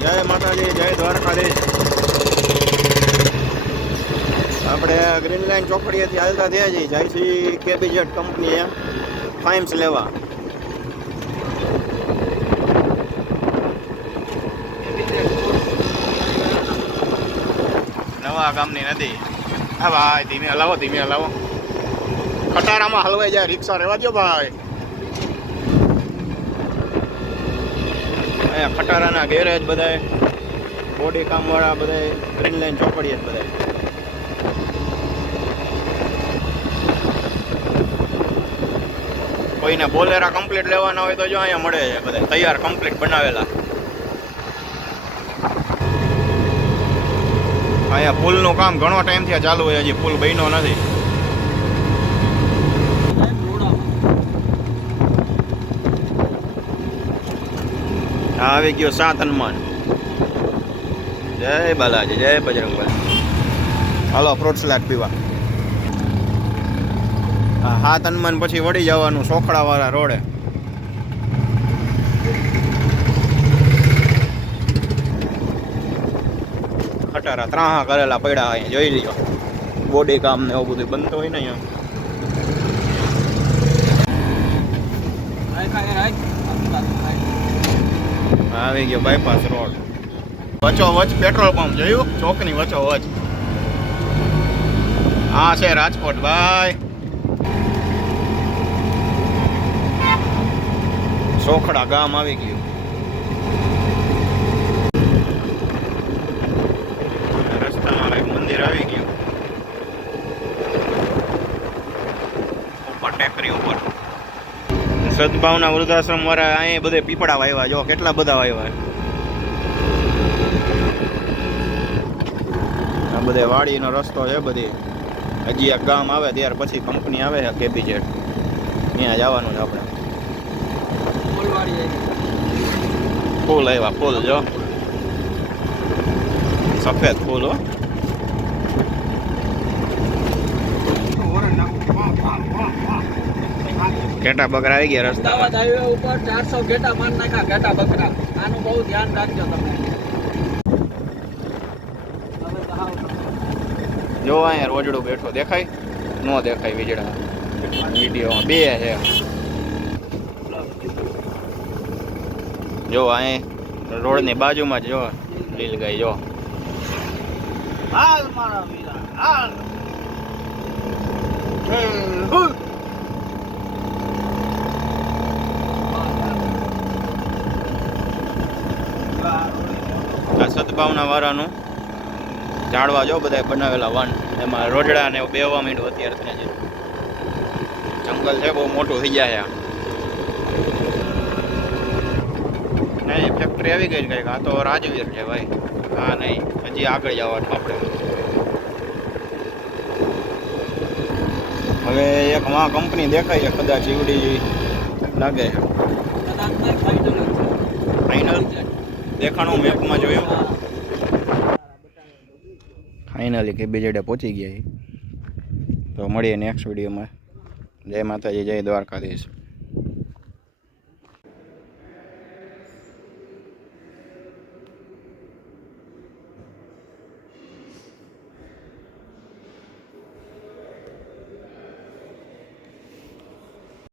જય માતાજી, જય દ્વારકાધીશ. આપણે ગ્રીન લાઈન ચોકડીએથી હાલતા થયા છીએ, જાય છે કેબીજેટ કંપનીએ ફાઇમ્સ લેવા. નવા ગામની નદી. હા ભાઈ, ધીમે હલાવો, ધીમે હલાવો. ખટારામાં હલવાઈ જાય રિક્ષા, રહેવા દો ભાઈ. અહીંયા ખટારાના ગેરેજ બધાય, બોડી કામવાળા બધાય, ગ્રીન લાઈન ચોકડીએ બધાય. કોઈને બોલેરા કમ્પ્લીટ લેવાના હોય તો જો અહીંયા મળે છે બધા તૈયાર કમ્પ્લીટ બનાવેલા. અહીંયા પુલનું કામ ઘણો ટાઈમથી ચાલુ હોય, હજી પુલ બન્યો નથી. આવી ગયો 7 હનુમાન. જય બાલાજી, જય બજરંગબલી. હાલો ફ્રૂટ સલાડ પીવા. હા 7 હનુમાન પછી વળી જવાનું સોખડા વાળા રોડે. ખટારા ત્રાહા કરેલા પડ્યા અહીંયા જોઈ લ્યો. બોડી કામ ને એવું બધું બનતું હોય ને અહીંયા. આવી ગયો બાયપાસ રોડ. વચ્ચો વચ પેટ્રોલ પંપ જોયું, ચોકની વચ્ચો વચ. હા છે રાજકોટ ભાઈ. સોખડા ગામ આવી ગયું. રસ્તામાં એક મંદિર આવી ગયું ઉપર ટેકરી ઉપર. સદભાવના વૃદ્ધાશ્રમ વાળા અહીં બધે પીપળા વાવ્યા, જો કેટલા બધા વાવ્યા. આ બધે વાડીનો રસ્તો છે બધી. હજી એક ગામ આવે ત્યાર પછી કંપની આવે છે કેબીજેટ, ત્યાં જવાનું છે આપણે. ફૂલ આવ્યા, ફૂલ જો સફેદ ફૂલ હો. ઘેટા બકરા આવી ગયા રસ્તા ઉપર. 400 ઘેટા માર નાખ્યા, ઘેટા બકરા. આનું બહુ ધ્યાન રાખજો તમે. જો અહીંયા રોજડું બેઠો દેખાય નો દેખાય વીજળા વિડીયોમાં બે છે. જો અહીં રોડની બાજુમાં જ જો લીલ ગાય જો. હાલ મારા વીરા હાલ. આ સદભાવના વાળાનું ઝાડવા જો બધા બનાવેલા વન, એમાં રોજડા ને બેવા માંડ્યું અત્યારે. જંગલ છે બહુ મોટું થઈ જાય. નહીં ફેક્ટરી આવી ગઈ કંઈક. આ તો રાજવીર છે ભાઈ. હા નહીં, હજી આગળ જવાનું આપણે. હવે એક માં કંપની દેખાય છે, કદાચ ઈવડી લાગે છે. ફાઇનલ દેખાણું મેપમાં જોયું. ફાઇનલી કેબીજેડે પહોંચી ગયા. તો મળીએ નેક્સ્ટ વિડીયોમાં. જય માતાજી, જય દ્વારકાધીશ.